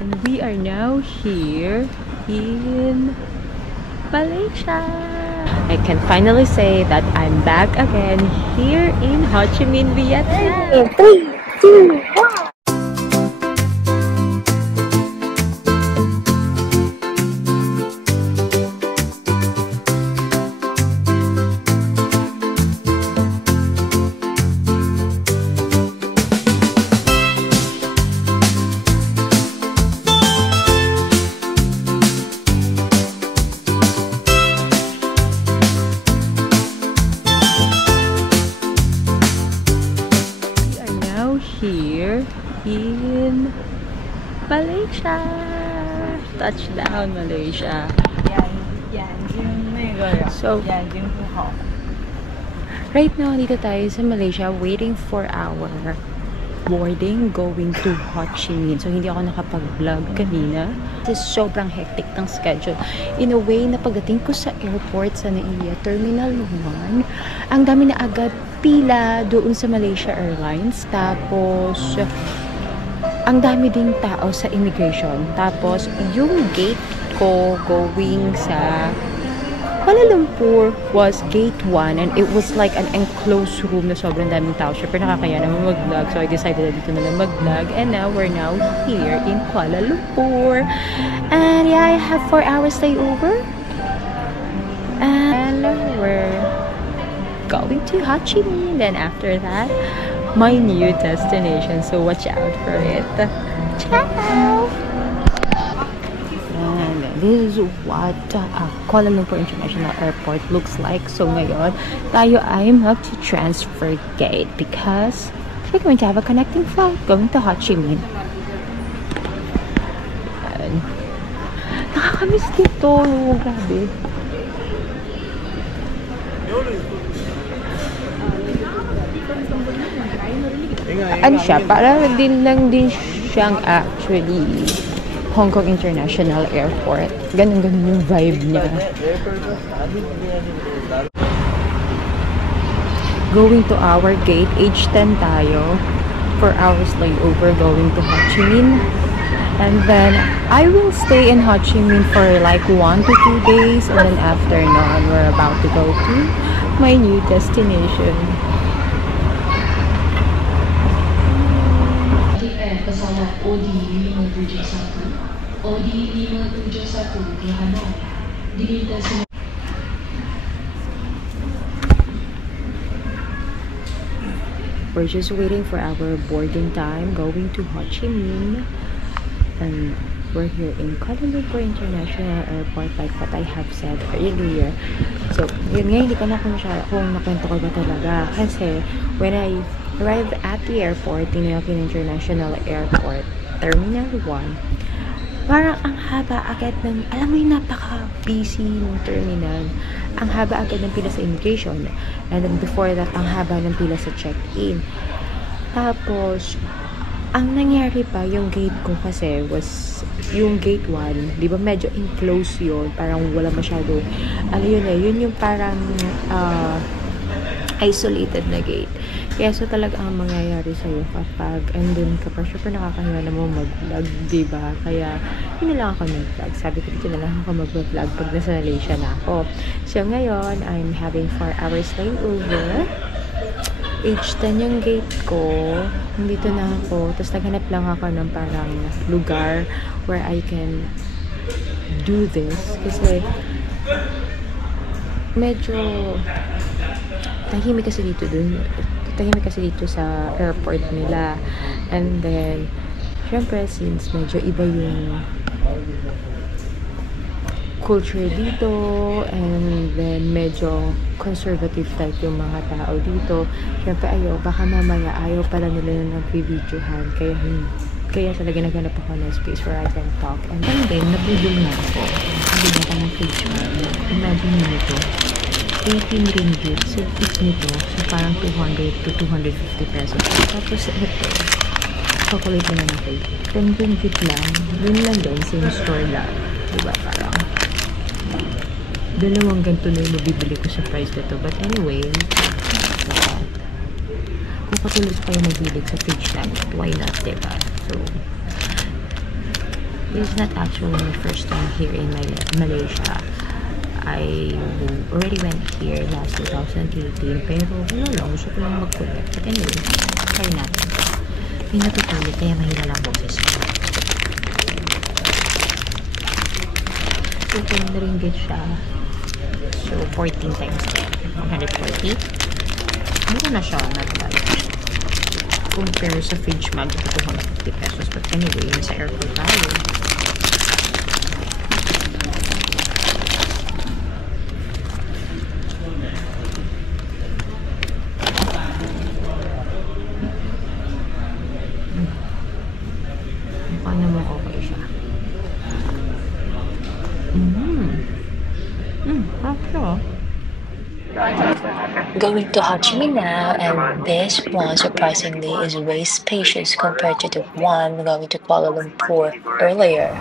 And we are now here in Malaysia. I can finally say that I'm back again here in Ho Chi Minh, Vietnam. 3, 2, 1. Here in Malaysia. Touchdown, Malaysia. So, right now, dito tayo sa Malaysia waiting for our boarding going to Ho Chi Minh. So, hindi ako nakapag-vlog kanina. This is sobrang hectic ng schedule. In a way, na pagdating ko sa airport sa NAIA Terminal 1, ang dami na agad pila doon sa Malaysia Airlines. Tapos, ang dami ding tao sa immigration. Tapos, yung gate ko going sa Kuala Lumpur was gate 1 and it was like an enclosed room na sobrang daming tao. Siyempre nakakaya naman mag-vlog. So, I decided na dito na lang mag-vlog. And now, we're now here in Kuala Lumpur. And yeah, I have 4 hours layover. And we're going to Ho Chi Minh. Then after that, my new destination. So watch out for it. Ciao! And this is what Kuala Lumpur International Airport looks like. So ngayon, tayo ay mag-transfer gate because we're going to have a connecting flight going to Ho Chi Minh. And nakakamiss dito. Grabe. Ano siya? Para din lang din siyang actually Hong Kong International Airport. Ganun-ganun yung vibe niya. Going to our gate, H10 tayo. 4 hours layover going to Ho Chi Minh. And then, I will stay in Ho Chi Minh for like 1 to 2 days. And then after nun, we're about to go to my new destination. Pesawat OD571 OD571 ke Hanoi diminta semua. We're just waiting for our boarding time going to Ho Chi Minh, and we're here in Kuala Lumpur International Airport like what I have said earlier. So yun nga, hindi ko na kung nakwento ko ba talaga kasi when I arrived at the airport, Tinoyaki International Airport, Terminal 1, parang ang haba agad ng, alam mo yung napaka-busy ng terminal. Ang haba agad ng pila sa immigration. And then before that, ang haba ng pila sa check-in. Tapos, ang nangyari pa, yung gate ko kasi was, yung gate 1, di ba medyo enclosed yun, parang wala masyado, ano yun yun yung parang, isolated na gate. Kaya so talaga ang mangyayari sa'yo kapag andun ka pa, syempre nakakahiya na mo mag-vlog, diba? Kaya yun na lang ako mag-vlog. Sabi ko dito na lang ako mag-vlog pag nasa Malaysia na ako. So ngayon, I'm having 4 hours layover. H10 yung gate ko. Nandito na ako. Tapos naghanap lang ako ng parang lugar where I can do this. Kasi medyo tahimik kasi dito sa airport nila. And then syempre since medyo iba yung culture dito and then medyo conservative type yung mga tao dito, syempre baka mamaya ayaw pala nila na nag-videohan, kaya talaga naghanap ako ng space where I can talk. And then nabudol na ako. Nabudol ako ng picture. Imagine nyo ito, 18 ringgit. So, it's nito. So, parang 200 to 250 pesos. Tapos, ito. Calculate na natin. 10 ringgit lang. Yun lang din. Same store lang. Diba? Parang dalawang ganito na yung mabibili ko sa price nito. But anyway, kung patuloy kayo mabilig sa page namin, why not, diba? So, This is not actually my first time here in Malaysia. I already went here last 2018, pero wala lang, gusto ko lang mag-collect. But anyway, try natin. May natutulit, kaya mahina lang boses ko. 200 ringgit siya. So, 14 times 10. 140. Mura na siya, not bad. Compare sa fridge mag, 250 pesos. But anyway, nasa airport tayo. Mukha naman okay siya. Going to Ho Chi Minh now, and this one surprisingly is way spacious compared to the one going to Kuala Lumpur earlier.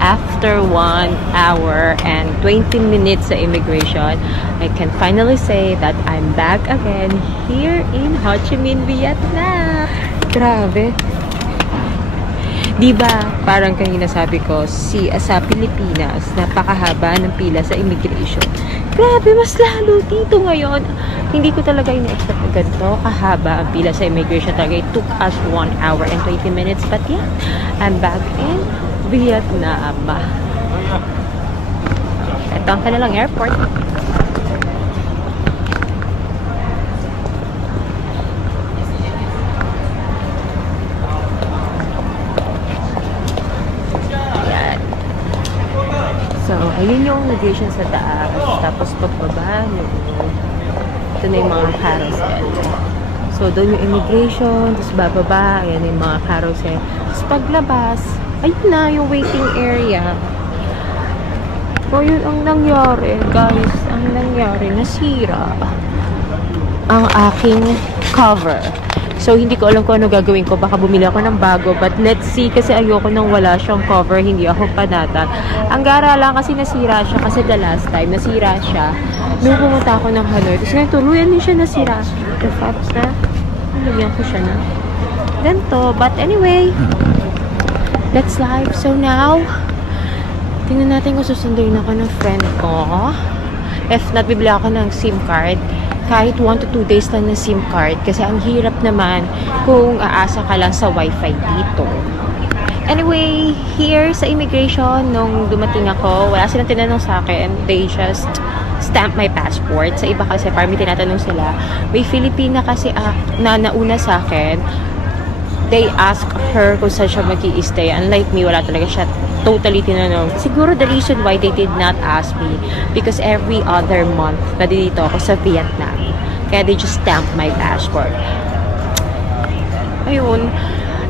After 1 hour and 20 minutes sa immigration, I can finally say that I'm back again here in Ho Chi Minh, Vietnam. Grabe. Diba, parang kanina sabi ko, sa Pilipinas, napakahaba ng pila sa immigration. Grabe, mas lalo dito ngayon. Hindi ko talaga ina-expect na ganito kahaba ang pila sa immigration talaga. It took us 1 hour and 20 minutes. But yeah, I'm back in Vietnam. Ito ang kanilang airport. Ayan. So, ayun yung immigration sa taas. Tapos pagbaba, ito na yung mga carousel. So, doon yung immigration. Tapos bababa, ayan yung mga carousel. Tapos paglabas, ayun na yung waiting area. So, yun ang nangyari, guys. Ang nangyari, nasira ang aking cover. So, hindi ko alam kung ano gagawin ko. Baka bumili ako ng bago. But let's see, kasi ayoko nang wala siyang cover. Hindi ako panata. Ang gara lang kasi nasira siya. Kasi the last time, nasira siya. Nung pumunta ako ng Hanoi. Tapos ngayon, tuluyan din siya nasira. The fact na, nalagyan ko siya na ganito. But anyway, that's life. So now, tingnan natin kung susunduin ako ng friend ko. If not, bibili ako ng SIM card. Kahit 1 to 2 days lang ng SIM card. Kasi ang hirap naman kung aasa ka lang sa wifi dito. Anyway, here sa immigration, nung dumating ako, wala silang tinanong sa akin. They just stamp my passport. Sa iba kasi, parang may tinatanong sila. May Filipina kasi na nauna sa akin. They ask her kung saan siya mag-i-stay. Unlike me, wala talaga siya totally tinanong. Siguro the reason why they did not ask me, because every other month, nadito ako sa Vietnam. Kaya they just stamp my passport. Ayun.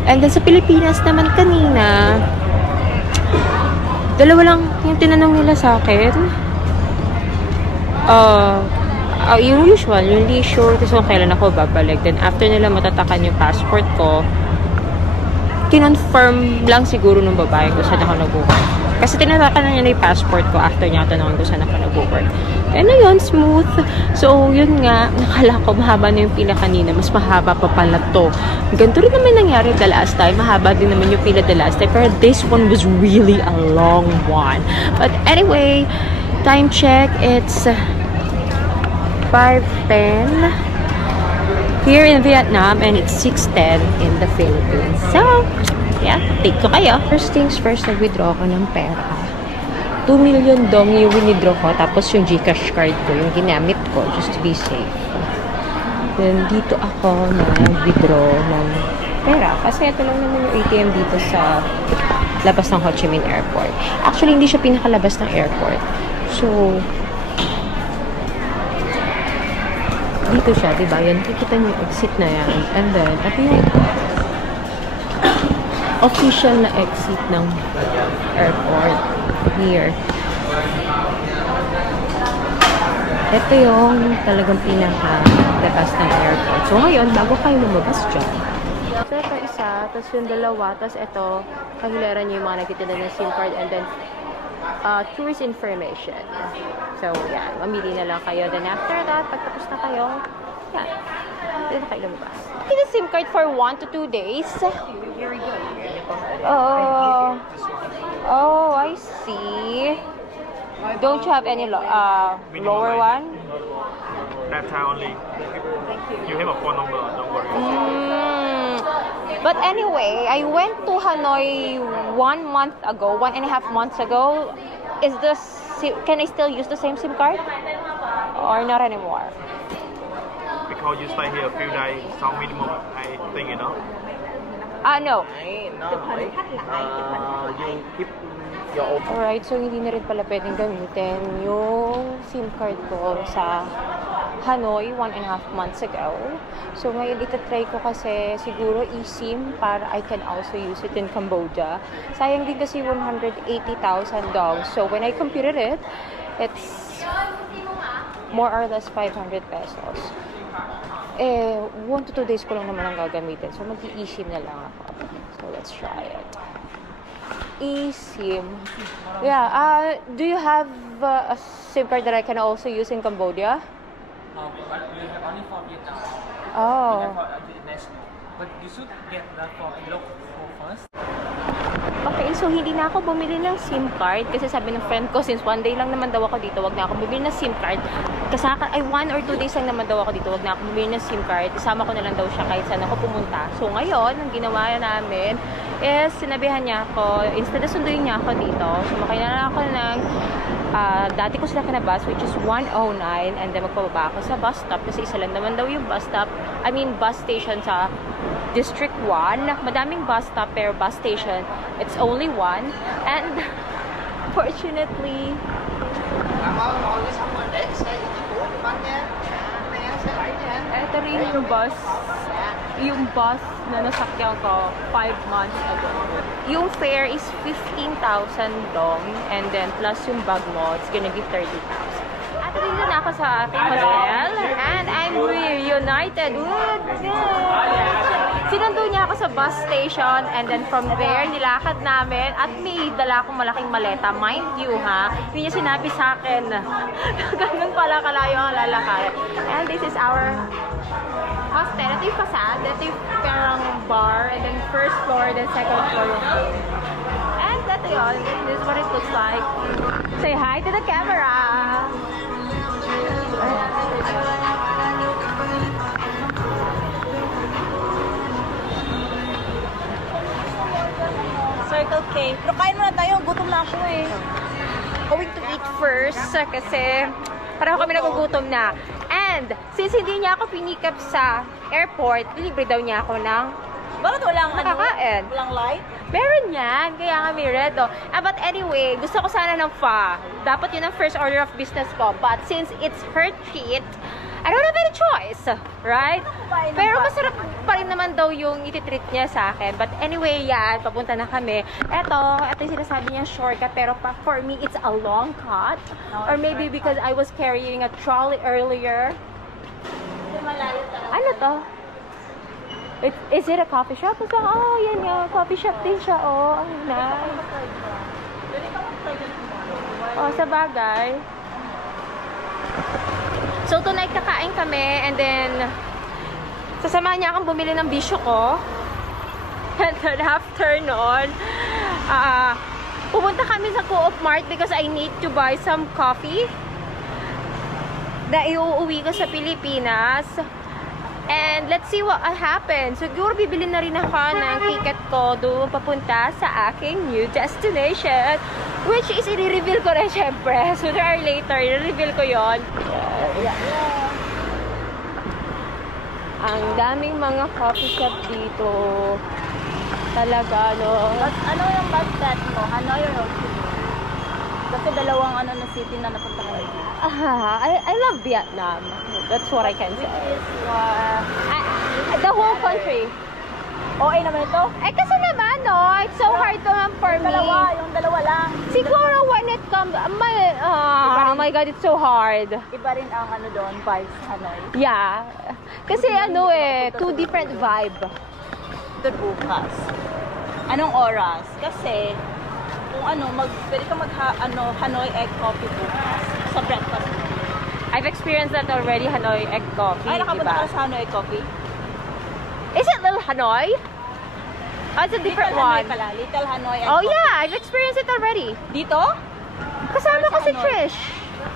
And then sa Pilipinas naman kanina, dalawa lang yung tinanong nila sa akin. Yung usual, yung leisure, tapos kung kailan ako babalik. Then after nila matatakan yung passport ko, kinonfirm lang siguro ng babae ko saan ako nag-work. Kasi tinatakan na niya yung passport ko after niya tanongin ko saan ako nag-work. And ayun, smooth. So, yun nga, nakala ko mahaba na yung pila kanina. Mas mahaba pa pala to. Ganito rin naman nangyari the last time. Mahaba din naman yung pila the last time. Pero this one was really a long one. But anyway, time check, it's 5:10 here in Vietnam, and it's 6:10 in the Philippines. So, yeah, take ko kayo. First things first, nag-withdraw ko ng pera. 2 million dong yung winidraw ko, tapos yung GCash card ko, yung ginamit ko, just to be safe. Then, dito ako na-withdraw ng pera. Kasi ito lang naman yung ATM dito sa labas ng Ho Chi Minh Airport. Actually, hindi siya pinakalabas ng airport. So, dito siya, diba? Yan, kikita niyo yung exit na yan. And then, ito yung official na exit ng airport. Here. Ito yung talagang pinaka-labas ng airport. So, ngayon, bago kayo lumabas dyan. So, ito isa, tapos yung dalawa, tapos ito, kahilaran nyo yung mga nagtitinda ng SIM card and then tourist information. So, yan. Mamili na lang kayo. Then, after that, pagtapos na kayo, yan. Pwede na kayo lumabas. Get a SIM card for 1 to 2 days. Very good. Oh, I see. Don't you have any lower one? That time only. You have a phone number, don't worry. But anyway, I went to Hanoi 1 month ago, 1.5 months ago. Can I still use the same SIM card? Or not anymore? Because you stay here a few days, some minimum, I think, you know. No. You keep your own. Alright, so hindi na rin pala pwedeng gamitin yung SIM card ko sa Hanoi 1.5 months ago. So ngayon itatry ko kasi siguro eSIM para I can also use it in Cambodia. Sayang din kasi 180,000 dong. So when I computed it, it's more or less 500 pesos. 1 to 2 days ko lang naman ang gagamitin. So mag-i-eSIM na lang ako. So let's try it. eSIM. Yeah. Do you have a SIM card that I can also use in Cambodia? But we have only for Vietnam. Oh. We have for international. But you should get that for local first. Okay, so hindi na ako bumili ng SIM card kasi sabi ng friend ko, since 1 day lang naman daw ako dito, wag na ako bumili ng SIM card. Kasi 1 or 2 days lang naman daw ako dito, wag na ako bumili ng SIM card. Isama ko na lang daw siya kahit saan ako pumunta. So ngayon, ang ginawa namin is sinabihan niya ako, instead na sunduin niya ako dito, sumakay na lang ako ng dati ko sila kinabus, which is 109, and then magpababa ako sa bus stop kasi isa lang naman daw yung bus station sa District 1. Madaming bus stop pero bus station, it's only 1. And fortunately, ito rin yung bus na nasakyan ko 5 months ago. Yung fare is 15,000 dong, and then plus yung bag mo, it's gonna be 30,000. At dito na ako sa ating hotel, and I'm reunited with Sinundo niya ako sa bus station, and then from there, nilakad namin, at may dala akong malaking maleta. Mind you, ha? Hindi niya sinabi sa akin na ganun pala kalayo ang lalakad. And this is our hostel. Ito yung facade. Ito yung parang bar, and then first floor, then second floor yung room. And ito yun. This is what it looks like. Say hi to the camera! Circle K. Pero kain muna tayo. Gutom na ako eh. Going to eat first kasi pareho kami nagugutom na. And since hindi niya ako pinick up sa airport, libre daw niya ako ng Bakit walang makakain. Walang light? Meron yan. Kaya kami redo. But anyway, gusto ko sana ng pho. Dapat yun ang first order of business ko. But since it's her treat, I don't have any choice. Right? Pero masarap pa rin naman daw yung ititreat niya sa akin. But anyway, yan. Papunta na kami. Ito yung sinasabi niya shortcut. Pero for me, it's a long cut. Or maybe because I was carrying a trolley earlier. Ano to? Is it a coffee shop? Oh, yan yung coffee shop din siya. Oh, ang nice. Oh, sa bagay. So, tonight kakain kami, and then sasamahan niya akong bumili ng bisyo ko. And then after nun, pupunta kami sa Co-op Mart because I need to buy some coffee na iuuwi ko sa Pilipinas. And let's see what happens. Siguro bibili na rin ako ng ticket ko doon papunta sa aking new destination. Which is, i-reveal ko rin syempre. Sooner or later, i-reveal ko yon. Ang daming mga coffee shop dito. Talaga, no? Ano yung bus set mo? Hanoi or Ho Chi Minh? Kasi dalawang na city na napunta ko. I love Vietnam. That's what I can say. Which is, The whole country. okay naman ito? Kasi naman, no? It's so hard to for me. Yung dalawa lang. Siguro when it comes, oh my God, it's so hard. Iba rin ang doon, vibes, Hanoi. Yeah. Kasi two different vibe. Ito bukas. Anong oras? Kasi, kung pwede ka Hanoi egg coffee bukas sa breakfast. I've experienced that already, Hanoi egg coffee. Ay, nakapunta diba? ka sa Hanoi egg coffee? Is it Little Hanoi? Oh, it's a different Little one. Hanoi pala. Little Hanoi egg Oh coffee. yeah, I've experienced it already. Dito? Kasama ko si Hanoi? Trish.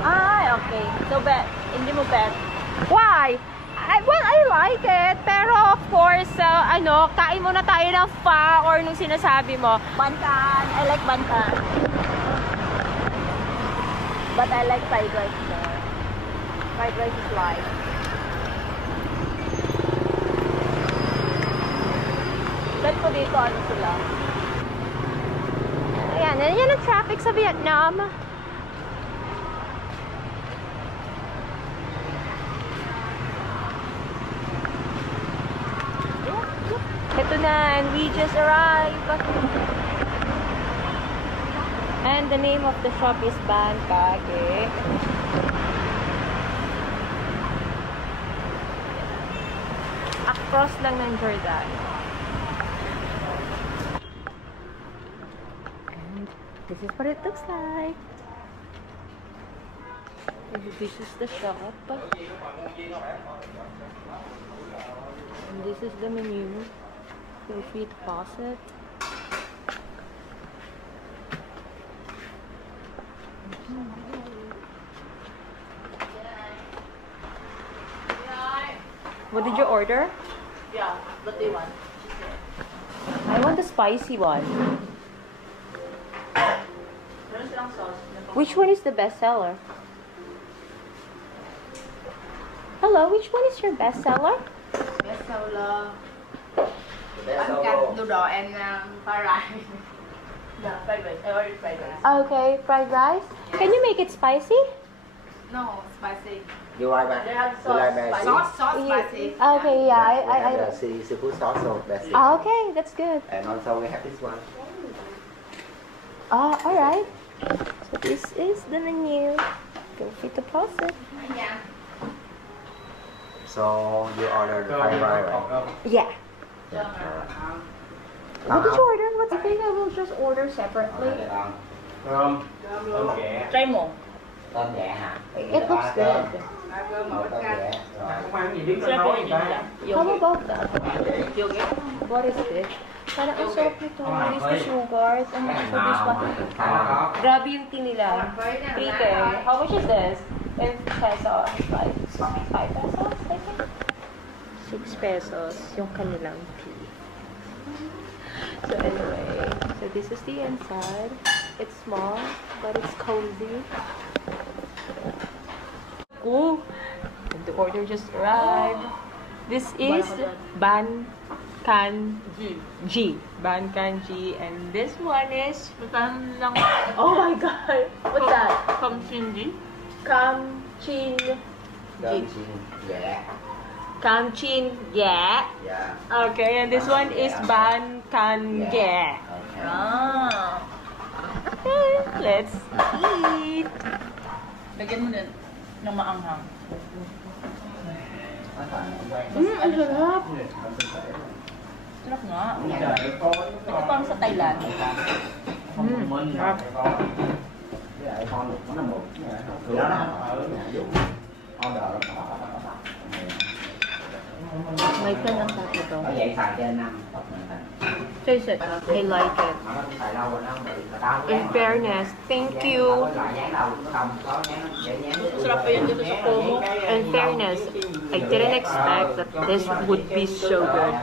Ay, okay. So, hindi mo bet. Why? I like it. Pero of course, kain muna tayo ng pho or nung sinasabi mo. Bantan. I like bantan. But I like fried rice more. Fried rice is light. Bet ko dito sila. Ayan, yan ang traffic sa Vietnam. Ito na, and we just arrived. And the name of the shop is Ban Kage. Across lang ng Jordan. And this is what it looks like. And this is the shop. And this is the menu. Feel free to pause it. What did you order? Yeah, what do you want? I want the spicy one. Meron silang sauce. Which one is the best seller? Hello, which one is your best seller? Best seller. Bánh canh noodle and fried rice. Yeah, fried rice. I ordered fried rice. Okay, fried rice. Can you make it spicy? No, spicy. You like that? They have You like sauce, that? Sauce spicy. Okay, yeah, We have the seafood sauce, so that's it. Okay, that's good. And also we have this one. Alright. So this is the menu. Feel free to pause it. Yeah. So you order the fried rice, right? Yeah. What did you order? What? I think I will just order separately. Try mo. Tôm nhẹ hả? It looks good. Cơm Tôm bánh canh. nhẹ. Rồi. Không ăn gì biết Sarap nói yung người ta. nila. How about that? Yogurt. What is this? Parang ang sarap nito. This is sugar. And also this one. Có. Grabe yung tinila. 3K. How much is this? In pesos. 5 pesos, I think. 6 pesos yung kanilang tea. So anyway, so this is the inside. It's small, but it's cozy. Ooh, and the order just arrived. This is Ban Can G. Ban Can G. And this one is... Oh my god! What's that? From Shinji. Cam Chin Cơm chiên nhẹ. Cam Chin Yeah. Yeah. Okay, and this one is Ban Can Yeah. Okay. Ah. Let's eat. Lagyan mo din ng maanghang. Ang sarap. Sarap nga. Ito parang sa Thailand. Sarap. Với lại con nó một cửa đó ở nhà Dũng order May friend ang sabi ko. ở vậy xài trên 5 hoặc là Taste it. I like it. In fairness, thank you. Sarap pa yan dito sa Como. In fairness, I didn't expect that this would be so good.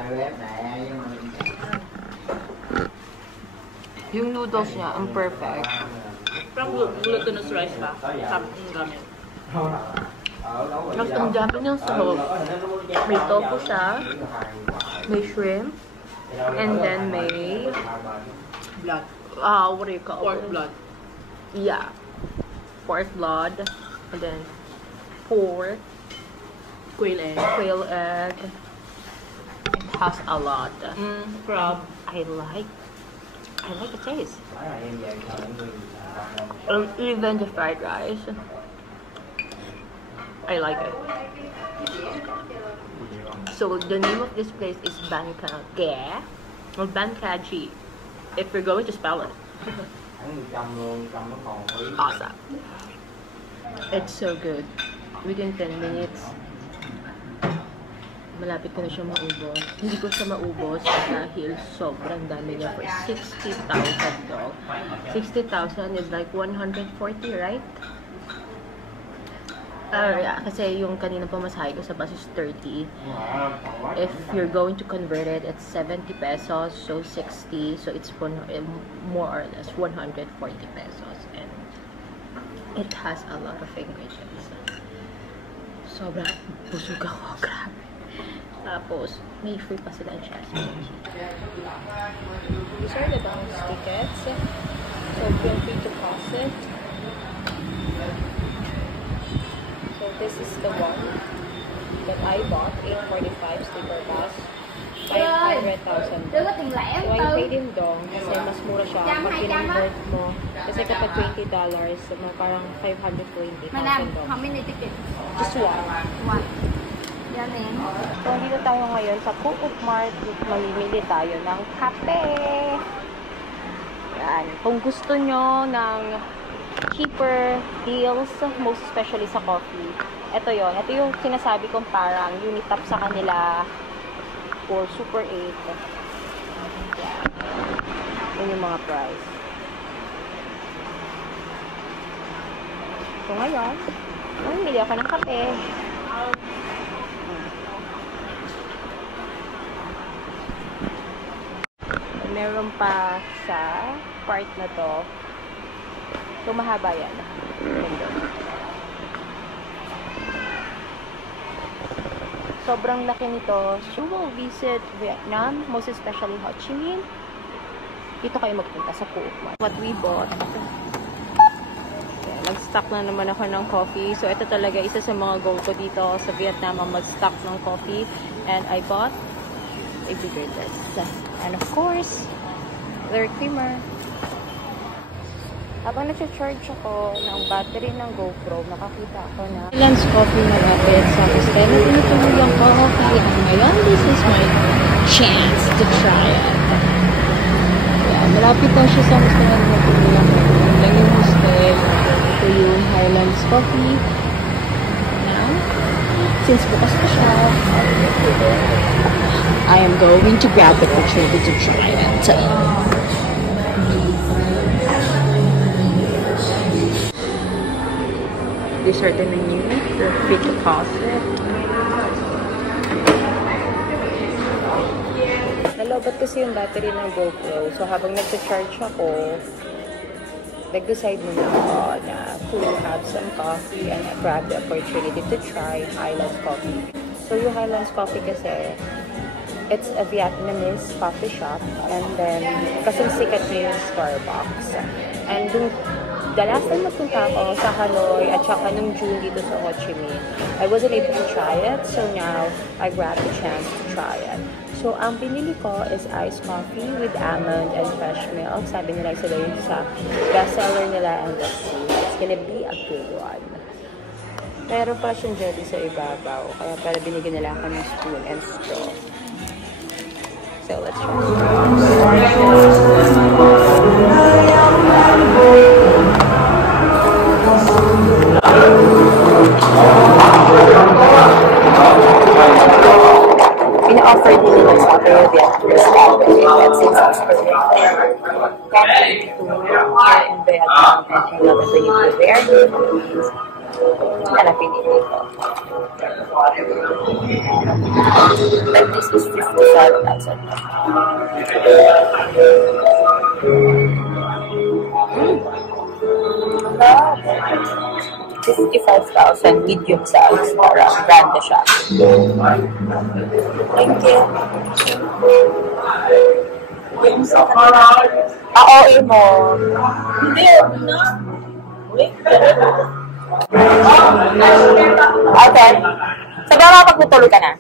Yung noodles niya, ang perfect. Parang glutinous rice ba? Sarap yung gamit. Tapos ang dami niyang sahog. May tofu siya, may shrimp, and then may Blood. what do you call Pork it? blood. Yeah. Pork blood, and then pork, Quail egg. quail egg. It has a lot. Crab. I like the taste. And even the fried rice. I like it. So the name of this place is Bankage or Bankaji, if you're going to spell it. Awesome. It's so good. Within 10 minutes, malapit ko na siya maubos. Hindi ko siya maubos dahil sobrang dami niya for 60,000 dog. 60,000 is like 140, right? Yeah, kasi yung kanina pamasahe ko sa bus is 30. If you're going to convert it, it's 70 pesos, so 60. So it's more or less 140 pesos. And it has a lot of ingredients. Sobrang busog ako, grabe. Tapos, may free pa sila ang jasmine. These are the bounce tickets. So feel free to pass it. So this is the one that I bought, 845 sleeper bus, 500,000. So I paid him dong kasi mas mura siya pag kinonvert mo. Kasi kapag $20, parang 520,000 dong. how many tickets? Just one. One. Yan eh. So dito tayo ngayon sa Coop Mart. Mamimili tayo ng kape. Yan. Kung gusto nyo ng cheaper deals, most especially sa coffee, ito yon. Ito yung sinasabi kong parang Unitap sa kanila or Super 8. Yan. Yun yung mga price. So ngayon, mamimili ako ng kape. Meron pa sa part na to. So, mahaba yan. Sobrang laki nito. So, we'll visit Vietnam, most especially Ho Chi Minh. Dito kayo magpunta sa Coop Mart. What we bought. Nag-stock na naman ako ng coffee. So, ito talaga isa sa mga go ko dito sa Vietnam ang mag-stock ng coffee. And I bought a bigger this. And of course, their creamer. Habang nag-charge ako ng battery ng GoPro, nakakita ako na Lance Coffee malapit sa Hostel na tinutuloy ang coffee. And ngayon, this is my chance to try it. Yeah, malapit daw siya sa Hostel na tinutuloy ang coffee. Lang yung Hostel. Ito yung Highlands Coffee. Now, since bukas na siya, I am going to grab the opportunity to try it. These are the menu. Feel free to pause it. Nalobat kasi yung battery ng GoPro. So habang nagsa-charge ako, nag-decide muna ako na to have some coffee and I grab the opportunity to try Highlands Coffee. So yung Highlands Coffee kasi, it's a Vietnamese coffee shop and then kasing sikat niya yung Starbucks. And the last time nagpunta ako sa Hanoi at saka nung June dito sa Ho Chi Minh, I wasn't able to try it. So now, I grabbed the chance to try it. So, ang pinili ko is iced coffee with almond and fresh milk. Sabi nila sila yun sa bestseller nila and it's gonna be a good one. Meron pa siyang jelly sa ibabaw. Kaya para binigyan nila ako ng spoon and straw. So, let's try offer dito sa Peruvian tourist activity since it's camping tour in Vietnam and I love it when you go there. Hanapin dito. But this is 55,000. 55,000 medium size para grande siya. Thank you. Oo, mo. Hindi, no? Okay. Sabi mo pagtutulog ka na.